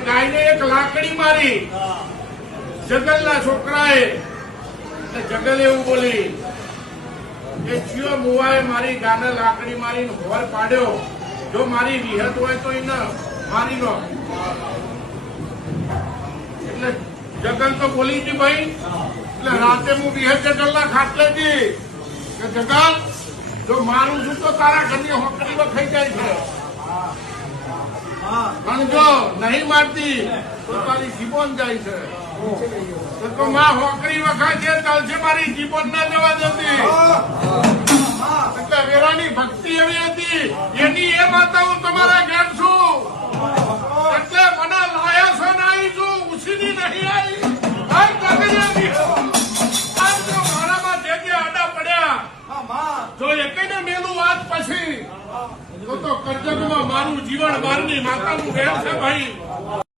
ગાયને એક લાકડી મારી જગલના છોકરાએ. જગલ એવું બોલી કે જીઓ મુવાએ મારી ગાને લાકડી મારીને હોર પાડ્યો, જો મારી વિહત હોય તો એને મારી નો. એટલે જગલ તો બોલી હતી ભાઈ. એટલે રાતે હું વિહત જગલના ખાટલેથી કે જગલ જો મારું છું તો તારા ઘરની હોકડી વખાઈ જાય છે, પણ જો નહીં મારતી તો તારી જીબોન જાય છે. તો માં હોકરી વખાય છે ચાલશે, મારી જીબોન ના જવા દેતી. એટલે વેરાની ભક્તિ એવી હતી, એની એ માતા હું તમારા ઘેર છું. એટલે મને લાયા છો ને આવી છું, ઉછીની નહીં આવી. મારામાં જે જે આડા પડ્યા જો એકને મેલું વાત પછી તો કરજગમાં મારું જીવન મારની માતાનું ઘેર છે ભાઈ.